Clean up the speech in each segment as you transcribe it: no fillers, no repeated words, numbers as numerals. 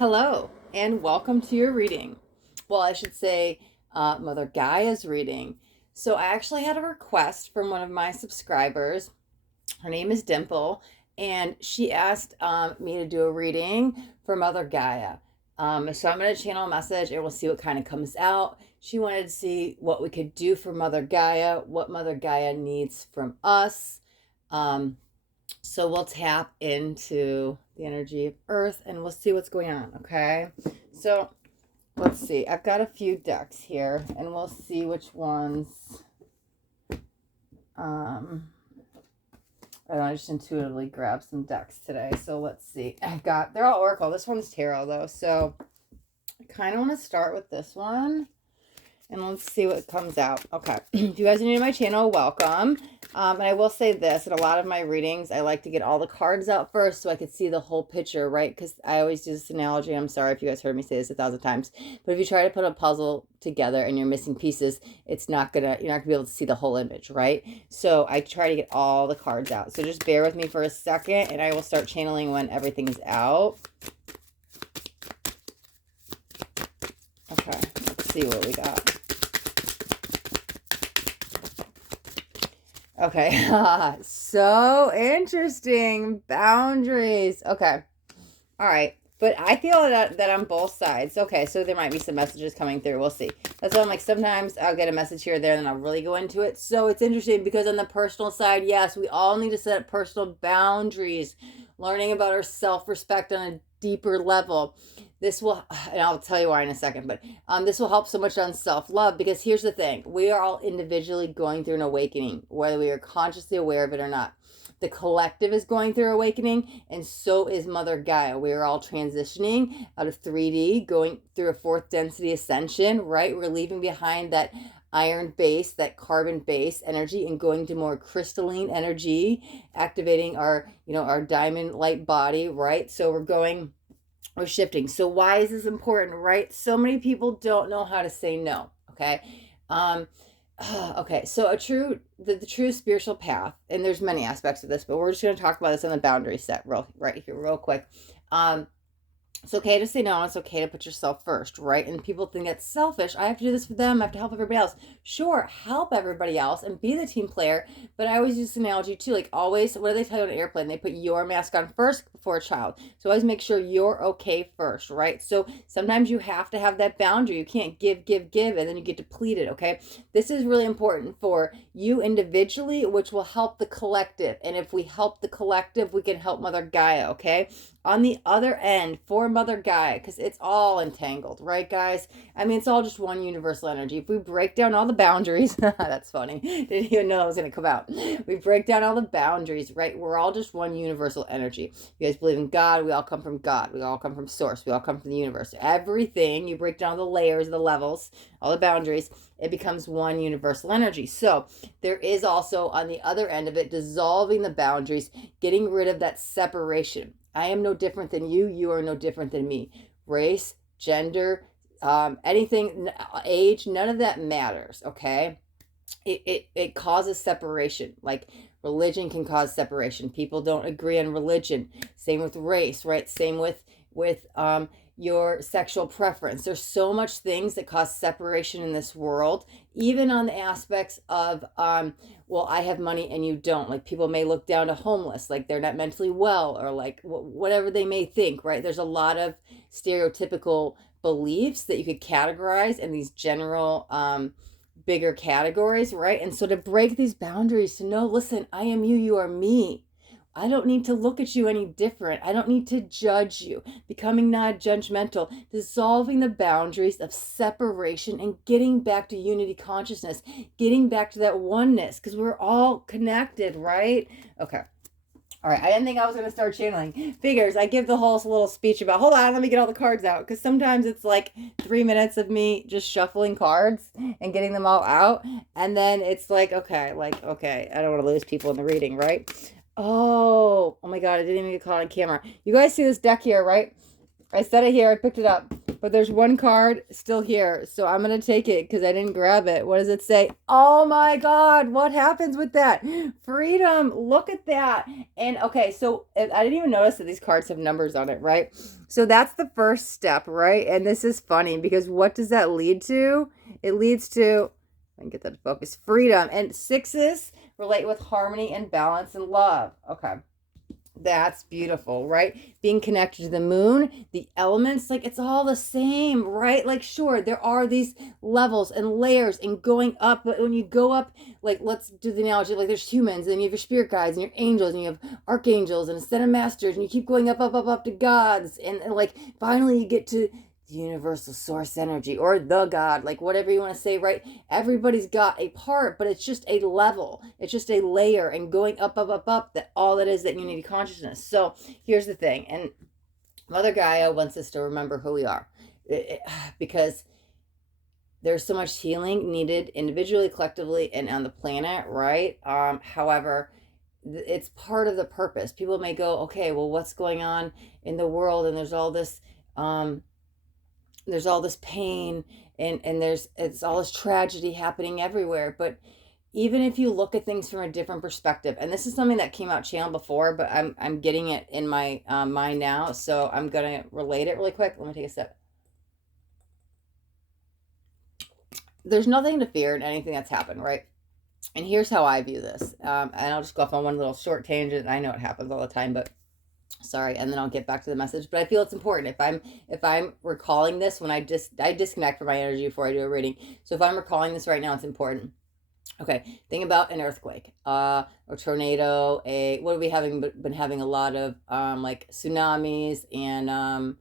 Hello, and welcome to your reading. Well, I should say Mother Gaia's reading. So I actually had a request from one of my subscribers. Her name is Dimple, and she asked me to do a reading for Mother Gaia. So I'm going to channel a message and we'll see what kind of comes out. She wanted to see what we could do for Mother Gaia, what Mother Gaia needs from us. So we'll tap into the energy of Earth and we'll see what's going on, okay? So let's see. I've got a few decks here and we'll see which ones. I don't know, I just intuitively grabbed some decks today. So let's see. They're all Oracle. This one's Tarot though. So I kind of want to start with this one. And let's see what comes out. Okay. If you guys are new to my channel, welcome. And I will say this, in a lot of my readings, I like to get all the cards out first so I could see the whole picture, right? Because I always do this analogy. I'm sorry if you guys heard me say this 1,000 times. But if you try to put a puzzle together and you're missing pieces, you're not gonna be able to see the whole image, right? So I try to get all the cards out. So just bear with me for a second and I will start channeling when everything is out. Okay, let's see what we got. Okay, so interesting. Boundaries. Okay, all right. But I feel that on both sides. Okay, so there might be some messages coming through. We'll see. That's why I'm like, sometimes I'll get a message here or there and then I'll really go into it. So it's interesting because on the personal side, yes, we all need to set personal boundaries, learning about our self-respect on a deeper level. This will, and I'll tell you why in a second, but this will help so much on self-love because here's the thing. We are all individually going through an awakening, whether we are consciously aware of it or not. The collective is going through awakening, and so is Mother Gaia. We are all transitioning out of 3D, going through a fourth density ascension, right? We're leaving behind that iron base, that carbon base energy, and going to more crystalline energy, activating our diamond light body, right? So we're shifting. So why is this important, right? So many people don't know how to say no, okay? Okay, so the true spiritual path, and there's many aspects of this, but we're just going to talk about this on the boundary set right here real quick. It's okay to say no, and it's okay to put yourself first, right? And people think that's selfish. I have to do this for them. I have to help everybody else. Sure, help everybody else and be the team player. But I always use this analogy too. Like always, what do they tell you on an airplane? They put your mask on first before a child. So always make sure you're okay first, right? So sometimes you have to have that boundary. You can't give, and then you get depleted, okay? This is really important for you individually, which will help the collective. And if we help the collective, we can help Mother Gaia, okay? On the other end, for Mother Gaia, because it's all entangled, right, guys? I mean, it's all just one universal energy. If we break down all the boundaries, that's funny. Didn't even know that was going to come out. We break down all the boundaries, right? We're all just one universal energy. You guys believe in God. We all come from God. We all come from Source. We all come from the universe. Everything, you break down the layers, the levels, all the boundaries, it becomes one universal energy. So there is also, on the other end of it, dissolving the boundaries, getting rid of that separation. I am no different than you. You are no different than me. Race, gender, anything, age, none of that matters, okay? It causes separation. Like religion can cause separation. People don't agree on religion. Same with race, right? Same with your sexual preference. There's so much things that cause separation in this world, even on the aspects of, well, I have money and you don't. Like people may look down to homeless, like they're not mentally well, or like whatever they may think, right? There's a lot of stereotypical beliefs that you could categorize in these general, bigger categories, right? And so to break these boundaries, to know, listen, I am you, you are me. I don't need to look at you any different. I don't need to judge you. Becoming non-judgmental, dissolving the boundaries of separation and getting back to unity consciousness, getting back to that oneness, because we're all connected, right? Okay. All right, I didn't think I was going to start channeling. Figures, I give the whole little speech about, hold on, let me get all the cards out. Because sometimes it's like 3 minutes of me just shuffling cards and getting them all out. And then it's like, okay, I don't want to lose people in the reading, right? Oh my God, I didn't even get caught on camera. You guys see this deck here, right? I set it here, I picked it up. But there's one card still here, so I'm going to take it because I didn't grab it. What does it say? Oh my God, what happens with that? Freedom, look at that. And okay, so I didn't even notice that these cards have numbers on it, right? So that's the first step, right? And this is funny because what does that lead to? It leads to, I can get that to focus, freedom. And sixes relate with harmony and balance and love. Okay. That's beautiful, right? Being connected to the moon, the elements, like it's all the same, right? Like, sure, there are these levels and layers and going up, but when you go up, like, let's do the analogy, like there's humans and you have your spirit guides and your angels and you have archangels and ascended masters and you keep going up, up, up, up to gods. And like, finally you get to the universal source energy or the God, like whatever you want to say, right? Everybody's got a part, but it's just a level. It's just a layer and going up, up, up, up, that all it is that unity consciousness. So here's the thing. And Mother Gaia wants us to remember who we are because there's so much healing needed individually, collectively, and on the planet, right? However, it's part of the purpose. People may go, okay, well, what's going on in the world? And there's all this pain and it's all this tragedy happening everywhere. But even if you look at things from a different perspective, and this is something that came out channel before, but I'm getting it in my mind now, so I'm gonna relate it really quick. Let me take a sip. There's nothing to fear in anything that's happened, right? And here's how I view this, and I'll just go off on one little short tangent. I know it happens all the time, but sorry, and then I'll get back to the message. But I feel it's important if I'm recalling this when I disconnect from my energy before I do a reading. So if I'm recalling this right now, it's important. Okay, think about an earthquake, a tornado, what are we having been having a lot of like tsunamis and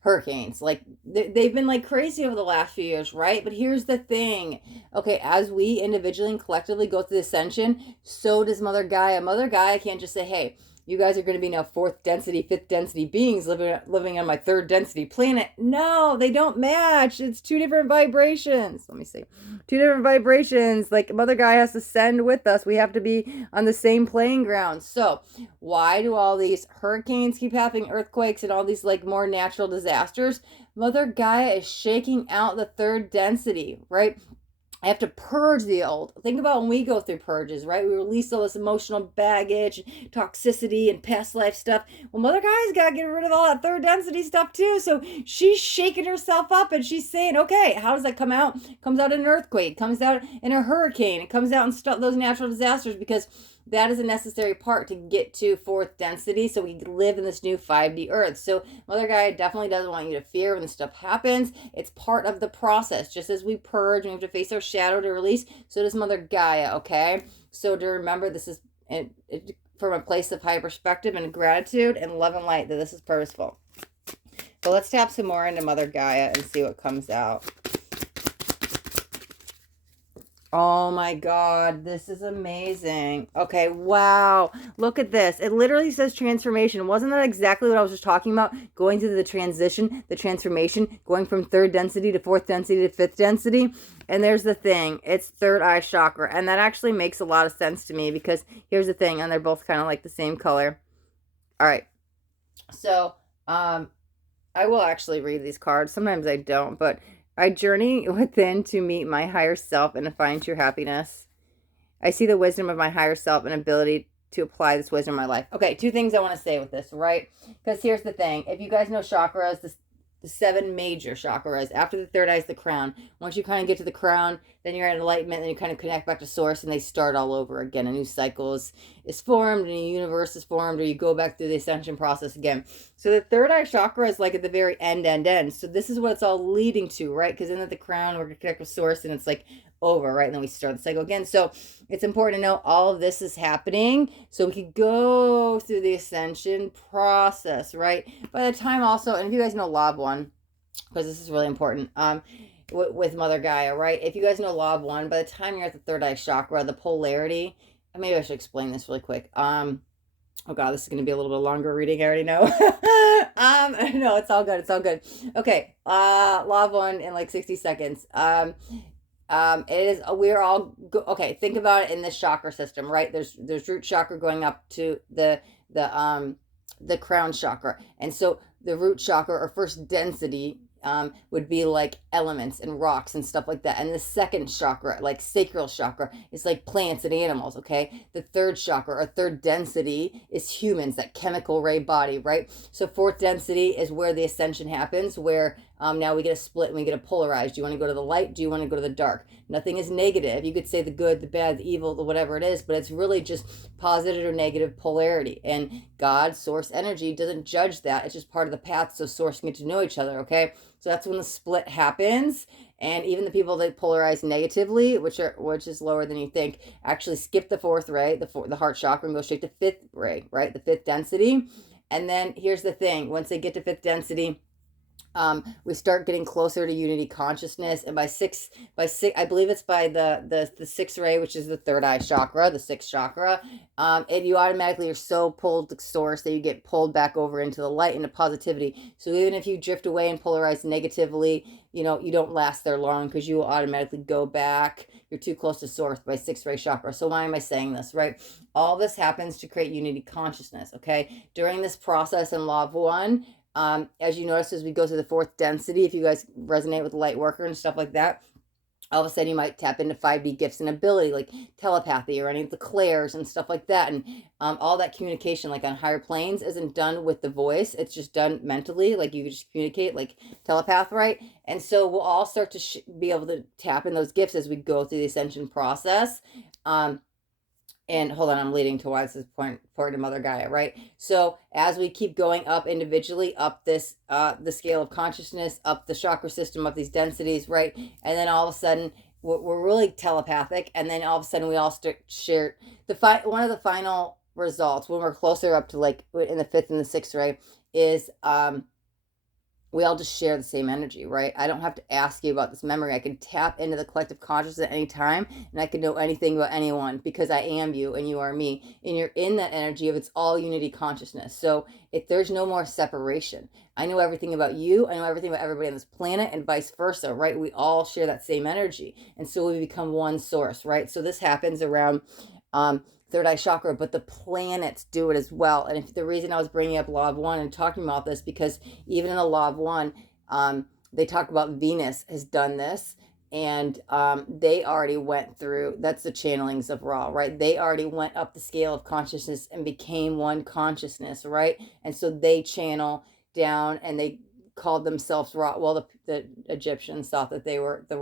hurricanes. Like they've been like crazy over the last few years, right? But here's the thing. Okay, as we individually and collectively go through the ascension, so does Mother Gaia. Mother Gaia can't just say, hey, you guys are going to be now fourth density, fifth density beings living on my third density planet. No, they don't match. It's two different vibrations. Let me see. Two different vibrations. Like Mother Gaia has to send with us. We have to be on the same playing ground. So why do all these hurricanes keep happening, earthquakes, and all these like more natural disasters? Mother Gaia is shaking out the third density, right? I have to purge the old. Think about when we go through purges, right? We release all this emotional baggage, toxicity, and past life stuff. Well, Mother Gaia's got to get rid of all that third density stuff too. So she's shaking herself up and she's saying, okay, how does that come out? It comes out in an earthquake, comes out in a hurricane, it comes out in those natural disasters because that is a necessary part to get to fourth density so we live in this new 5D earth. So Mother Gaia definitely doesn't want you to fear when this stuff happens. It's part of the process. Just as we purge and we have to face our shadow to release, so does Mother Gaia, okay? So to remember, this is from a place of high perspective and gratitude and love and light that this is purposeful. So let's tap some more into Mother Gaia and see what comes out. Oh my God, this is amazing. Okay, wow. Look at this. It literally says transformation. Wasn't that exactly what I was just talking about? Going through the transition, the transformation, going from third density to fourth density to fifth density. And there's the thing. It's third eye chakra. And that actually makes a lot of sense to me because here's the thing. And they're both kind of like the same color. All right. So, I will actually read these cards. Sometimes I don't, but I journey within to meet my higher self and to find true happiness. I see the wisdom of my higher self and ability to apply this wisdom in my life. Okay, two things I want to say with this, right? Because here's the thing. If you guys know chakras, the 7 major chakras, after the third eye is the crown. Once you kind of get to the crown, then you're at enlightenment, then you kind of connect back to source, and they start all over again. A new cycle is formed, and a universe is formed, or you go back through the ascension process again. So the third eye chakra is like at the very end. So this is what it's all leading to, right? Because then at the crown, we're going to connect with source, and it's like over, right? And then we start the cycle again. So it's important to know all of this is happening so we can go through the ascension process, right? By the time also, and if you guys know Law of One, because this is really important, with Mother Gaia, right? If you guys know Law of One, by the time you're at the third eye chakra, the polarity, and maybe I should explain this really quick. Oh God, this is going to be a little bit longer reading. I already know. No, it's all good. It's all good. Okay. Law of One in like 60 seconds. It is, we're all okay, think about it in this chakra system, right? There's root chakra going up to the the crown chakra. And so the root chakra, or first density, would be like elements and rocks and stuff like that. And the second chakra, like sacral chakra, is like plants and animals, okay? The third chakra, or third density, is humans, that chemical ray body, right? So fourth density is where the ascension happens, where now we get a split and we get a polarized. Do you want to go to the light? Do you want to go to the dark? Nothing is negative. You could say the good, the bad, the evil, the whatever it is, but it's really just positive or negative polarity. And God, source energy, doesn't judge that. It's just part of the path, so source can get to know each other, okay? So that's when the split happens. And even the people that polarize negatively, which is lower than you think, actually skip the fourth ray, the heart chakra, and go straight to fifth ray, right? The fifth density. And then here's the thing: once they get to fifth density, we start getting closer to unity consciousness. And by six, I believe it's by the sixth ray, which is the third eye chakra, the sixth chakra, and you automatically are so pulled to source that you get pulled back over into the light, into positivity. So even if you drift away and polarize negatively, you don't last there long, because you will automatically go back. You're too close to source by sixth ray chakra. So why am I saying this, right? All this happens to create unity consciousness, okay? During this process in Law of One, as you notice, as we go to the fourth density, if you guys resonate with the light worker and stuff like that, all of a sudden you might tap into 5D gifts and ability, like telepathy or any of the clairs and stuff like that. And all that communication, like on higher planes, isn't done with the voice. It's just done mentally, like you just communicate like telepath, right? And so we'll all start to be able to tap in those gifts as we go through the ascension process. And hold on, I'm leading to why this is important to Mother Gaia, right? So as we keep going up individually, up this the scale of consciousness, up the chakra system, up these densities, right? And then all of a sudden we're really telepathic, and then all of a sudden we all start share one of the final results when we're closer up to, like, in the fifth and the sixth ray, is we all just share the same energy, right? I don't have to ask you about this memory. I can tap into the collective consciousness at any time, and I can know anything about anyone, because I am you and you are me, and you're in that energy of it's all unity consciousness. So if there's no more separation, I know everything about you, I know everything about everybody on this planet, and vice versa, right? We all share that same energy, and so we become one source, right? So this happens around third eye chakra, but the planets do it as well. And if the reason I was bringing up Law of One and talking about this, because even in the Law of One, they talk about Venus has done this, and they already went through, that's the channelings of Ra, right? They already went up the scale of consciousness and became one consciousness, right? And so they channel down, and they called themselves Ra. Well, the Egyptians thought that they were the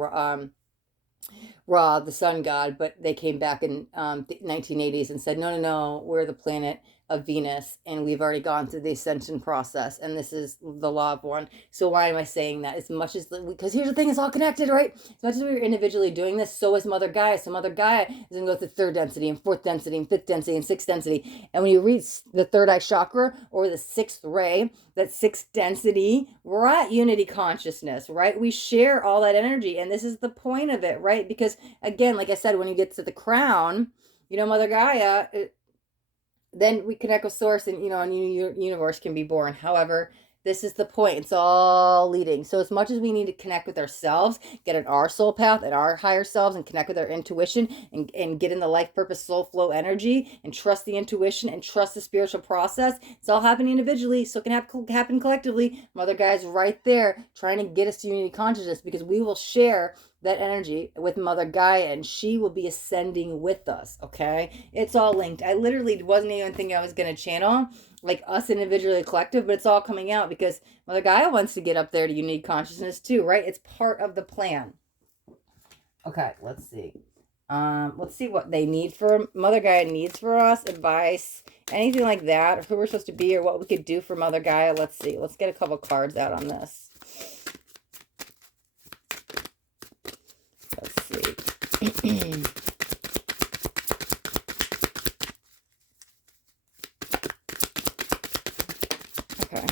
Ra, the sun god, but they came back in the 1980s and said, no, we're the planet of Venus, and we've already gone through the ascension process, and this is the Law of One. So why am I saying that? As much as, because here's the thing, it's all connected, right? As much as we're individually doing this, so is Mother Gaia. So Mother Gaia is going to go through third density and fourth density and fifth density and sixth density. And when you reach the third eye chakra, or the sixth ray, that sixth density, we're at unity consciousness, right? We share all that energy, and this is the point of it, right? Because again, like I said, when you get to the crown, Mother Gaia, then we connect with source, and a new universe can be born. However, this is the point. It's all leading. So as much as we need to connect with ourselves, get in our soul path and our higher selves, and connect with our intuition, and get in the life purpose soul flow energy, and trust the intuition and trust the spiritual process, it's all happening individually, so it can happen collectively. Mother Gaia's right there trying to get us to unity consciousness, because we will share that energy with Mother Gaia, and she will be ascending with us, okay? It's all linked. I literally wasn't even thinking I was going to channel, like, us individually collective, but it's all coming out because Mother Gaia wants to get up there to unity consciousness too, right? It's part of the plan. Okay, let's see. Let's see what they need for Mother Gaia needs for us, advice, anything like that, or who we're supposed to be, or what we could do for Mother Gaia. Let's see. Let's get a couple cards out on this. Let's see. Okay.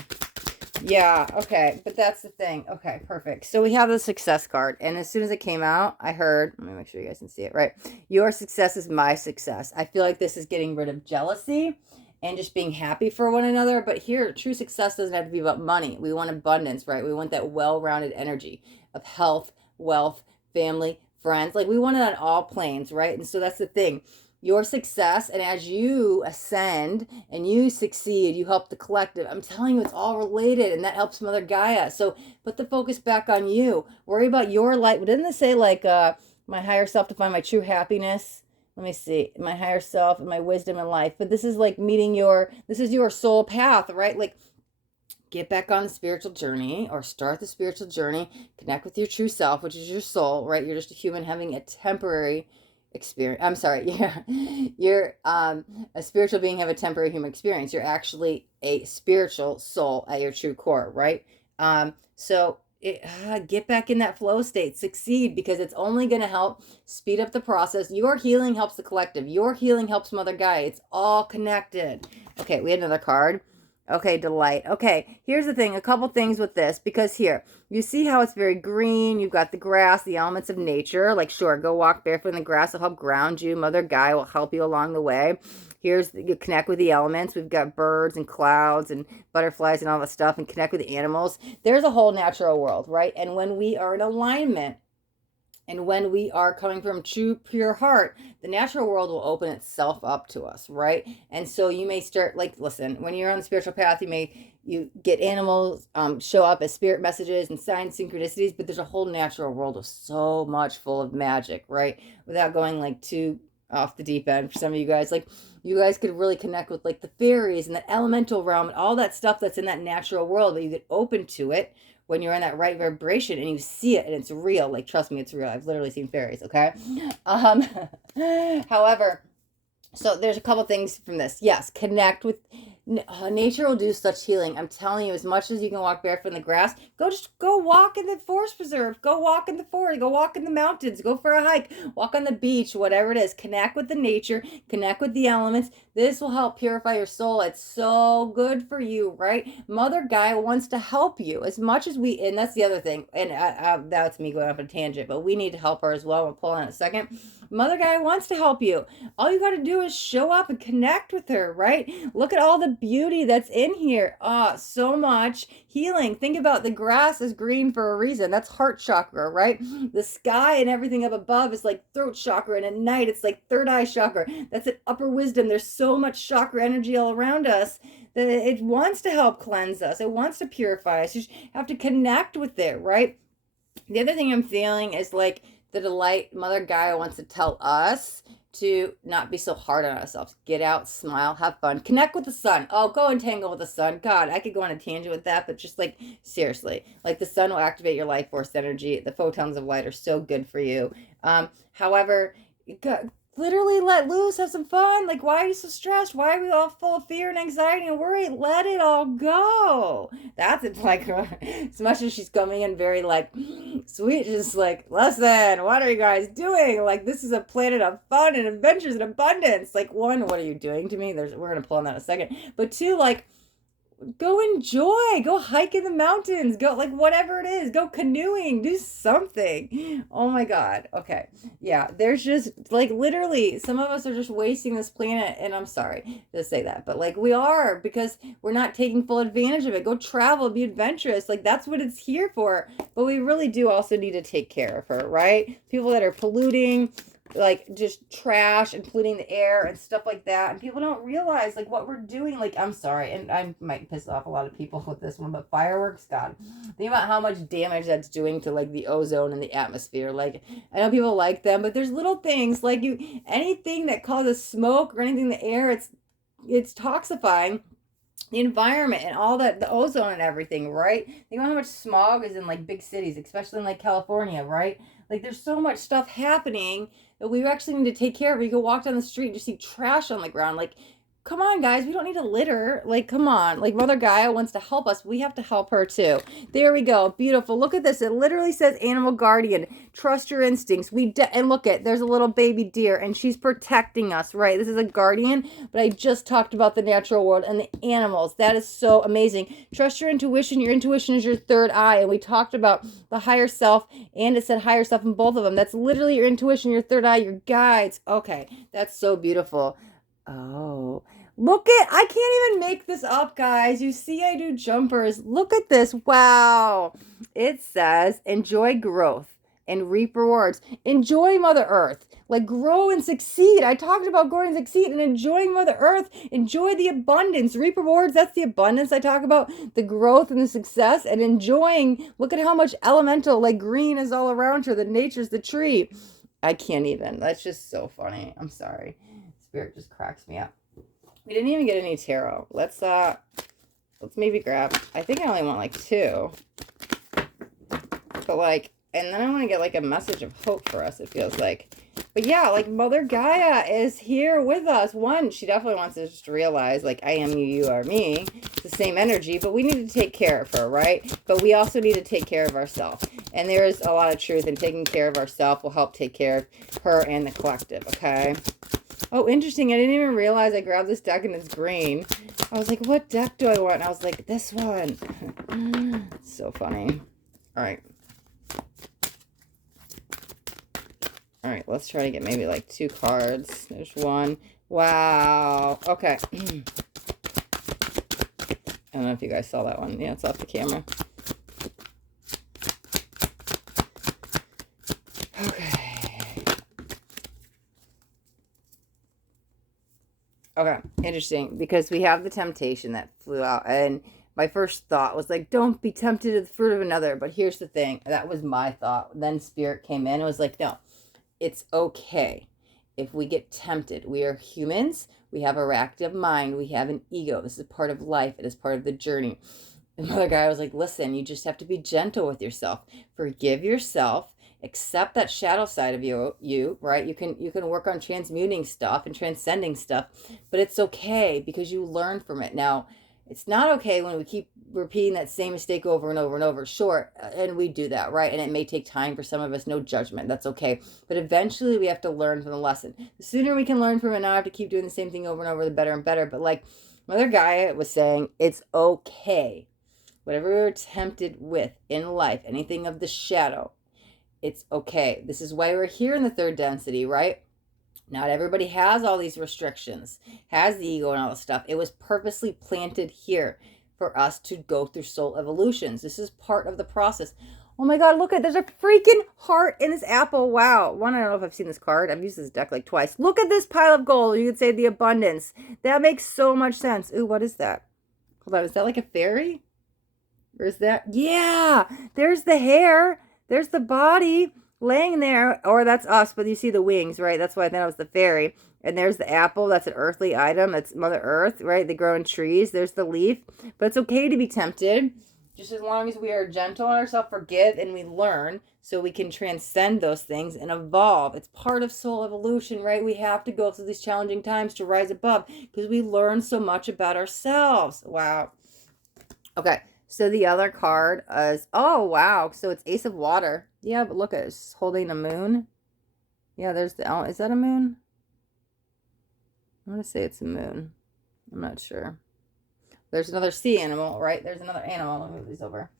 Yeah, okay. But that's the thing. Okay, perfect. So we have the success card. And as soon as it came out, I heard, let me make sure you guys can see it, right? Your success is my success. I feel like this is getting rid of jealousy and just being happy for one another. But here, true success doesn't have to be about money. We want abundance, right? We want that well-rounded energy of health, wealth, family, friends. Like, we want it on all planes, right? And so that's the thing. your success, and as you ascend and you succeed, you help the collective. I'm telling you, it's all related, and that helps Mother Gaia. So put the focus back on you. Worry about your light. Didn't it say like my higher self to find my true happiness? Let me see, my higher self and my wisdom in life. But this is like this is your soul path, right? Like, get back on the spiritual journey, or start the spiritual journey, connect with your true self, which is your soul, right? You're just a human having a temporary experience. I'm sorry, you're a spiritual being have a temporary human experience. You're actually a spiritual soul at your true core, right? Get back in that flow state, succeed, because it's only going to help speed up the process. Your healing helps the collective. Your healing helps Mother Gaia. It's all connected. Okay, we had another card. Okay, delight. Okay, here's the thing. A couple things with this, because here, you see how it's very green. You've got the grass, the elements of nature. Like, sure, go walk barefoot in the grass. Will help ground you. Mother Gaia will help you along the way. You connect with the elements. We've got birds and clouds and butterflies and all that stuff, and connect with the animals. There's a whole natural world, right? And when we are in alignment, and when we are coming from true, pure heart, the natural world will open itself up to us, right? And so you may start, like, listen, when you're on the spiritual path, you get animals show up as spirit messages and signs, synchronicities, but there's a whole natural world of so much full of magic, right? Without going like too off the deep end for some of you guys, like, you guys could really connect with like the fairies and the elemental realm and all that stuff that's in that natural world, but you get open to it when you're in that right vibration and you see it and it's real. Like, trust me, it's real. I've literally seen fairies, okay? However, so there's a couple things from this. Yes, connect with nature will do such healing. I'm telling you, as much as you can walk barefoot in the grass, go walk in the forest preserve, go walk in the forest, go walk in the mountains, go for a hike, walk on the beach, whatever it is. Connect with the nature, connect with the elements. This will help purify your soul. It's so good for you, right? Mother Gaia wants to help you as much as and that's the other thing. And that's me going off a tangent, but we need to help her as well. We'll pull on in a second. Mother Gaia wants to help you. All you got to do is show up and connect with her, right? Look at all the beauty that's in here. So much healing. Think about the grass is green for a reason. That's heart chakra, right? The sky and everything up above is like throat chakra, and at night it's like third eye chakra. That's an upper wisdom. There's so much chakra energy all around us that it wants to help cleanse us. It wants to purify us. You have to connect with it, right? The other thing I'm feeling is like the delight Mother Gaia wants to tell us to not be so hard on ourselves. Get out, smile, have fun, connect with the sun. Oh, go and tangle with the sun. God, I could go on a tangent with that, but just like, seriously, like, the sun will activate your life force energy. The photons of light are so good for you. However, literally let loose, have some fun. Like, why are you so stressed? Why are we all full of fear and anxiety and worry? Let it all go. That's it. Like, as much as she's coming in very like sweet, just like, listen, what are you guys doing? Like, this is a planet of fun and adventures and abundance. Like, one, what are you doing to me? We're gonna pull on that in a second. But two, like, go enjoy, go hike in the mountains, go, like, whatever it is, go canoeing, do something. Oh my God. Okay. Yeah, there's just like, literally, some of us are just wasting this planet, and I'm sorry to say that, but like, we are, because we're not taking full advantage of it. Go travel, be adventurous. Like, that's what it's here for. But we really do also need to take care of her, right? People that are polluting, like, just trash and polluting the air and stuff like that, and people don't realize like what we're doing. Like, I'm sorry, and I might piss off a lot of people with this one, but fireworks, God, think about how much damage that's doing to like the ozone and the atmosphere. Like, I know people like them, but there's little things like anything that causes smoke or anything in the air, it's toxifying the environment and all that, the ozone and everything, right? Think about how much smog is in like big cities, especially in like California, right? Like, there's so much stuff happening that we actually need to take care of. You go walk down the street and just see trash on the ground. Like, come on, guys, we don't need to litter. Like, come on. Like, Mother Gaia wants to help us. We have to help her too. There we go. Beautiful. Look at this. It literally says animal guardian. Trust your instincts. And look there's a little baby deer, and she's protecting us, right? This is a guardian, but I just talked about the natural world and the animals. That is so amazing. Trust your intuition. Your intuition is your third eye, and we talked about the higher self, and it said higher self in both of them. That's literally your intuition, your third eye, your guides. Okay, that's so beautiful. Oh, I can't even make this up, guys. You see, I do jumpers. Look at this. Wow. It says, enjoy growth and reap rewards. Enjoy Mother Earth. Like, grow and succeed. I talked about growing and succeed and enjoying Mother Earth. Enjoy the abundance. Reap rewards, that's the abundance I talk about. The growth and the success and enjoying. Look at how much elemental, like green is all around her. The nature's the tree. I can't even. That's just so funny. I'm sorry. Spirit just cracks me up. We didn't even get any tarot. Let's maybe grab, I think I only want like 2. But like, and then I want to get like a message of hope for us, it feels like. But yeah, like Mother Gaia is here with us. One, she definitely wants us just to realize, like, I am you, you are me. It's the same energy, but we need to take care of her, right? But we also need to take care of ourselves. And there is a lot of truth in taking care of ourselves will help take care of her and the collective, okay? Oh, interesting. I didn't even realize I grabbed this deck and it's green. I was like, what deck do I want? And I was like, this one. So funny. All right. All right, let's try to get maybe like 2 cards. There's 1. Wow. Okay. I don't know if you guys saw that one. Yeah, it's off the camera. Okay. Okay, interesting. Because we have the temptation that flew out. And my first thought was like, don't be tempted to the fruit of another. But here's the thing. That was my thought. Then Spirit came in and was like, no. It's okay if we get tempted. We are humans. We have a reactive mind. We have an ego. This is part of life. It is part of the journey. And Mother Gaia was like, listen, you just have to be gentle with yourself. Forgive yourself. Accept that shadow side of you, right? You can work on transmuting stuff and transcending stuff, but it's okay because you learn from it. Now, it's not okay when we keep repeating that same mistake over and over and over. Sure, and we do that, right? And it may take time for some of us, no judgment. That's okay. But eventually we have to learn from the lesson. The sooner we can learn from it, not have to keep doing the same thing over and over, the better and better. But like Mother Gaia was saying, it's okay. Whatever we're tempted with in life, anything of the shadow, it's okay. This is why we're here in the 3rd density, right? Not everybody has all these restrictions, has the ego and all this stuff. It was purposely planted here for us to go through soul evolutions. This is part of the process. Oh my God, look at, there's a freaking heart in this apple. Wow. One, I don't know if I've seen this card. I've used this deck like twice. Look at this pile of gold. You could say the abundance. That makes so much sense. Ooh, what is that? Hold on, is that like a fairy? Or is that? Yeah, there's the hair. There's the body laying there, or that's us, but you see the wings, right? That's why I thought it was the fairy. And there's the apple. That's an earthly item. That's Mother Earth, right? They grow in trees. There's the leaf. But it's okay to be tempted, just as long as we are gentle on ourselves, forgive, and we learn so we can transcend those things and evolve. It's part of soul evolution, right? We have to go through these challenging times to rise above because we learn so much about ourselves. Wow. Okay. So the other card is, oh, wow. So it's Ace of Water. Yeah, but look, it's holding a moon. Yeah, there's the, is that a moon? I'm going to say it's a moon. I'm not sure. There's another sea animal, right? There's another animal. Let me move these over.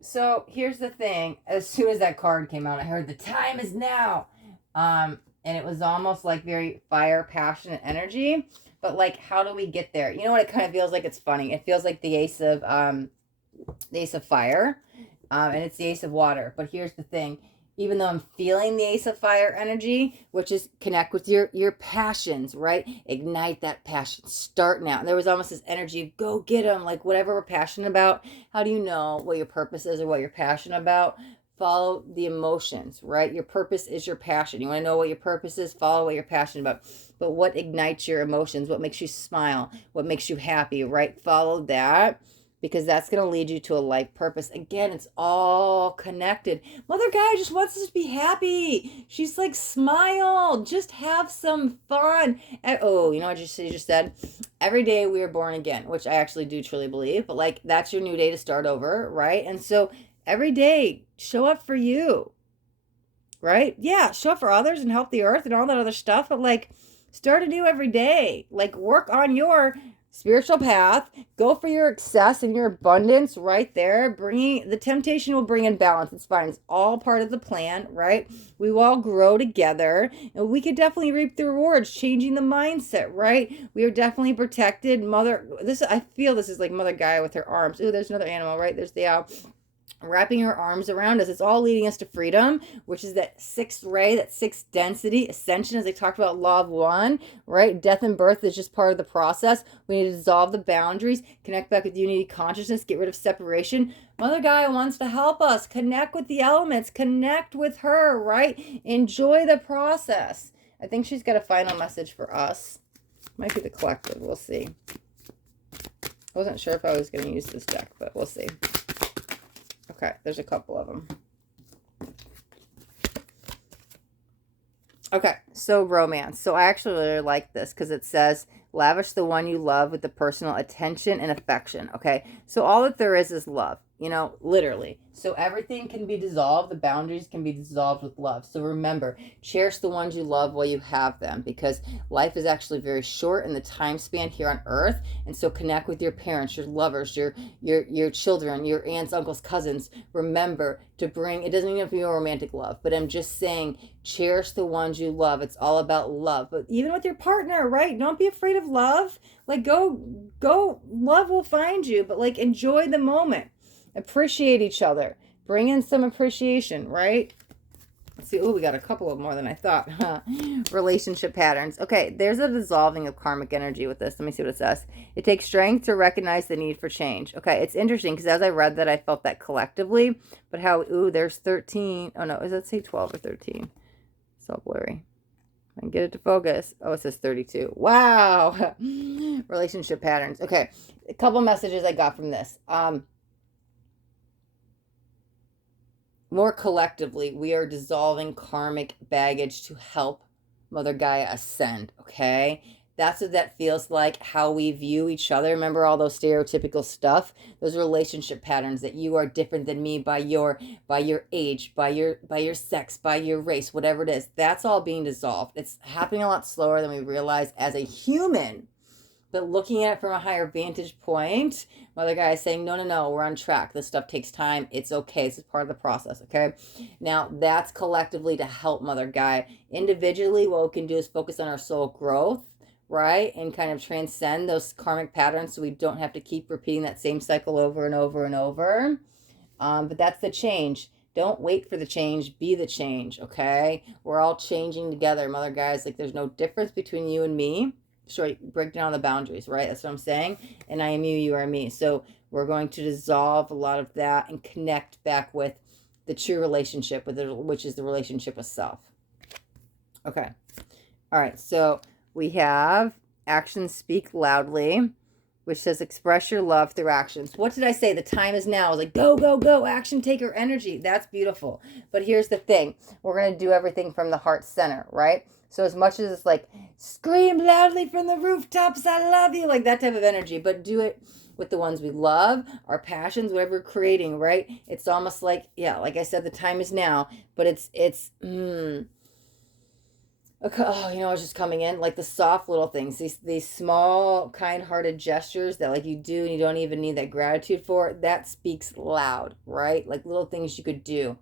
So here's the thing. As soon as that card came out, I heard the time is now. And it was almost like very fire, passionate energy. But like, how do we get there? You know what it kind of feels like? It's funny. It feels like the Ace of Fire, and it's the Ace of Water. But here's the thing: even though I'm feeling the Ace of Fire energy, which is connect with your passions, right? Ignite that passion. Start now. There was almost this energy of go get them, like whatever we're passionate about. How do you know what your purpose is or what you're passionate about? Follow the emotions, right? Your purpose is your passion. You want to know what your purpose is? Follow what you're passionate about. But what ignites your emotions? What makes you smile? What makes you happy, right? Follow that, because that's going to lead you to a life purpose. Again, it's all connected. Mother Gaia just wants us to be happy. She's like, smile. Just have some fun. And, oh, you know what you just said? Every day we are born again, which I actually do truly believe. But like, that's your new day to start over, right? And so every day, show up for you, right? Yeah, show up for others and help the earth and all that other stuff. But like, start anew every day. Like, work on your spiritual path. Go for your excess and your abundance right there. Bringing the temptation will bring in balance. It's fine. It's all part of the plan, right? We will all grow together, and we could definitely reap the rewards, changing the mindset, right? We are definitely protected. I feel this is like Mother Gaia with her arms. Ooh, there's another animal, right? There's the owl. wrapping her arms around us. It's all leading us to freedom, which is that sixth ray, that sixth density, ascension, as I talked about, law of one, right? Death and birth is just part of the process. We need to dissolve the boundaries, connect back with unity consciousness, get rid of separation. Mother Gaia wants to help us connect with the elements, connect with her, right? Enjoy the process. I think she's got a final message for us. Might be the collective. We'll see. I wasn't sure if I was going to use this deck, but we'll see. Okay, there's a couple of them. Okay, so romance. So I actually really like this because it says, lavish the one you love with the personal attention and affection. Okay, so all that there is love, you know, literally. So everything can be dissolved. The boundaries can be dissolved with love. So remember, cherish the ones you love while you have them, because life is actually very short in the time span here on earth. And so connect with your parents, your lovers, your children, your aunts, uncles, cousins. Remember to bring, it doesn't even have to be a romantic love, but I'm just saying, cherish the ones you love. It's all about love. But even with your partner, right? Don't be afraid of love. Like go, love will find you, but like enjoy the moment. Appreciate each other. Bring in some appreciation, right? Let's see. Oh, we got a couple of more than I thought. Relationship patterns. Okay, there's a dissolving of karmic energy with this. Let me see what it says. It takes strength to recognize the need for change. Okay, it's interesting because as I read that, I felt that collectively. But how, ooh, there's 13. Oh, no, does that say 12 or 13? So blurry. I can get it to focus. Oh, it says 32. Wow. Relationship patterns. Okay, a couple messages I got from this. More collectively, we are dissolving karmic baggage to help Mother Gaia ascend, okay? That's what that feels like, how we view each other. Remember all those stereotypical stuff? Those relationship patterns that you are different than me by your age, by your sex, by your race, whatever it is. That's all being dissolved. It's happening a lot slower than we realize as a human. But looking at it from a higher vantage point, Mother Gaia is saying, no, we're on track. This stuff takes time. It's okay. This is part of the process, okay? Now, that's collectively to help Mother Gaia. Individually, what we can do is focus on our soul growth, right? And kind of transcend those karmic patterns so we don't have to keep repeating that same cycle over and over and over. But that's the change. Don't wait for the change. Be the change, okay? We're all changing together. Mother Gaia is like, there's no difference between you and me. Sure, break down the boundaries, right? That's what I'm saying. And I am you, you are me. So we're going to dissolve a lot of that and connect back with the true relationship, which is the relationship with self. Okay. All right. So we have actions speak loudly, which says express your love through actions. What did I say? The time is now. I was like, go, action taker energy. That's beautiful. But here's the thing. We're going to do everything from the heart center, right? So as much as it's like, scream loudly from the rooftops, I love you, like that type of energy, but do it with the ones we love, our passions, whatever we're creating, right? It's almost like, yeah, like I said, the time is now, but it's okay, oh, you know, it's just coming in, like the soft little things, these small, kind-hearted gestures that like you do and you don't even need that gratitude for, that speaks loud, right? Like little things you could do.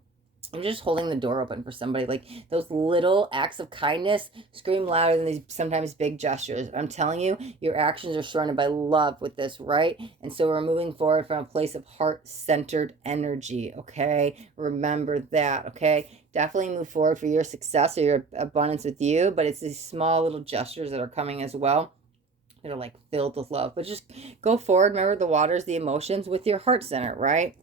I'm just holding the door open for somebody. Like those little acts of kindness scream louder than these sometimes big gestures. I'm telling you, your actions are surrounded by love with this, right? And so we're moving forward from a place of heart-centered energy, okay? Remember that, okay? Definitely move forward for your success or your abundance with you, but it's these small little gestures that are coming as well that are like filled with love. But just go forward. Remember the waters, the emotions with your heart center, right?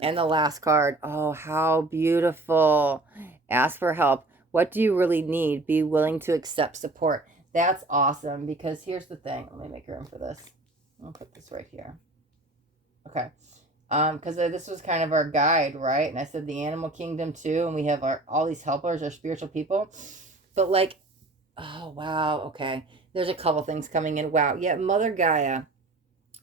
And the last card, oh, how beautiful. Ask for help. What do you really need? Be willing to accept support. That's awesome, because here's the thing. Let me make room for this. I'll put this right here. Okay. Because this was kind of our guide, right? And I said the animal kingdom too, and we have all these helpers, our spiritual people. But like, oh, wow, okay. There's a couple things coming in. Wow. Yeah, Mother Gaia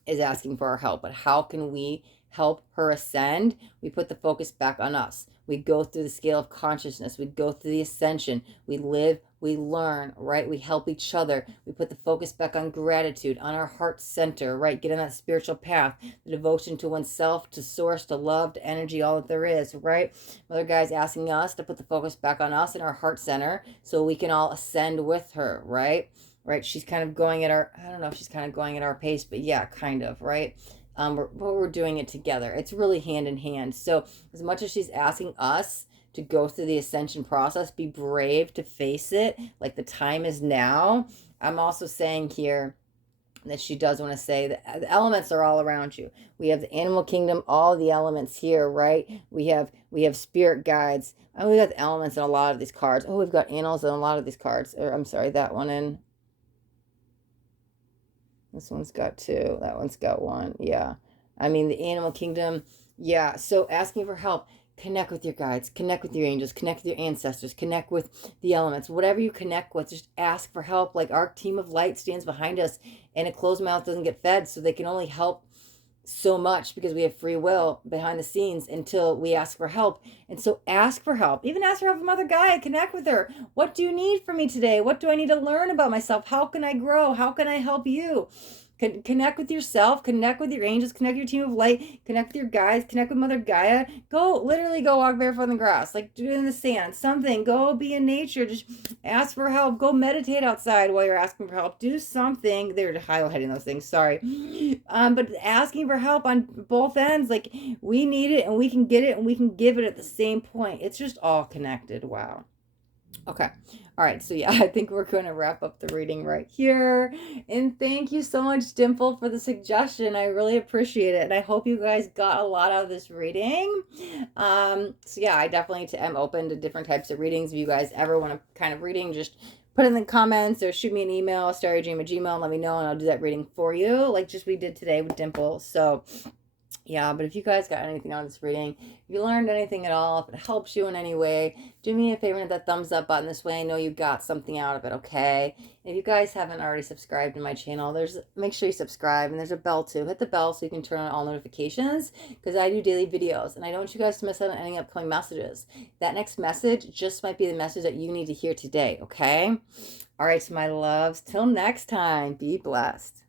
is asking for our help, but how can we help her ascend? We put the focus back on us. We go through the scale of consciousness. We go through the ascension. We live, we learn, right? We help each other. We put the focus back on gratitude, on our heart center, right? Get on that spiritual path, the devotion to oneself, to source, to love, to energy, all that there is, right? Mother Gaia's asking us to put the focus back on us and our heart center so we can all ascend with her, right? Right? She's kind of going at our, I don't know if she's kind of going at our pace, but yeah, kind of, right? we're doing it together. It's really hand in hand. So as much as she's asking us to go through the ascension process, be brave to face it, like the time is now, I'm also saying here that she does want to say that the elements are all around you. We have the animal kingdom, all the elements here, right? We have spirit guides. And we got the elements in a lot of these cards. Oh, we've got animals in a lot of these cards. Or I'm sorry, that one in. This one's got two. That one's got one. Yeah. I mean, the animal kingdom. Yeah. So asking for help. Connect with your guides, connect with your angels, connect with your ancestors, connect with the elements, whatever you connect with, just ask for help. Like our team of light stands behind us, and a closed mouth doesn't get fed, so they can only help so much because we have free will behind the scenes until we ask for help. And so ask for help. Even ask for help from Mother Gaia. Connect with her. What do you need from me today? What do I need to learn about myself? How can I grow? How can I help you? Connect with yourself, connect with your angels, connect with your team of light, connect with your guides, connect with Mother Gaia. Literally go walk barefoot in the grass, like do it in the sand, something. Go be in nature, just ask for help. Go meditate outside while you're asking for help. Do something. They're highlighting those things, sorry. But asking for help on both ends, like we need it and we can get it and we can give it at the same point. It's just all connected. Wow. Okay. All right. So, yeah, I think we're going to wrap up the reading right here. And thank you so much, Dimple, for the suggestion. I really appreciate it. And I hope you guys got a lot out of this reading. So, yeah, I definitely am open to different types of readings. If you guys ever want a kind of reading, just put it in the comments or shoot me an email, starrydream@gmail.com, and let me know, and I'll do that reading for you, like just we did today with Dimple. So, yeah, but if you guys got anything out of this reading, if you learned anything at all, if it helps you in any way, do me a favor and hit that thumbs up button. This way I know you got something out of it, okay? If you guys haven't already subscribed to my channel, make sure you subscribe, and there's a bell too. Hit the bell so you can turn on all notifications, because I do daily videos, and I don't want you guys to miss out on any upcoming messages. That next message just might be the message that you need to hear today, okay? All right, so my loves, till next time, be blessed.